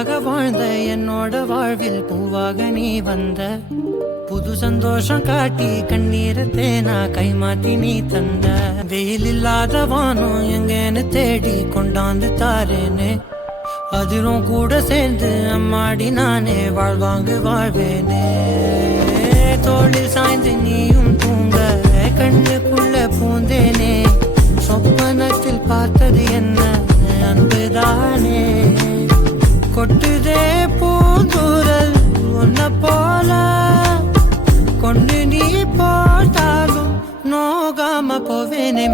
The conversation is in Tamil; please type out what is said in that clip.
எனக்காக வாழ்ந்த என்னோட வாழ்வில் பூவாக நீ வந்த புது சந்தோஷம் காட்டி கண்ணீரை தேனா கைமாத்தி நீ தந்த வெயில் இல்லாத வானம் எங்கன்னு தேடி கொண்டாந்து தாரேனே அதிரும் கூட சேர்ந்து அம்மாடி நானே வாழ்வாங்கு வாழ்வேனே தோளில் சாய்ந்து நீயும் தூங்க கண்ணுக்குள்ள பூந்தேனே சொப்பனத்தில் பார்த்தது என்ன அன்புதானே கொட்டுதே பூந்தூரல் ஒன்ன போல கொண்டு நீ போட்டாலும் நோகாம போவேனே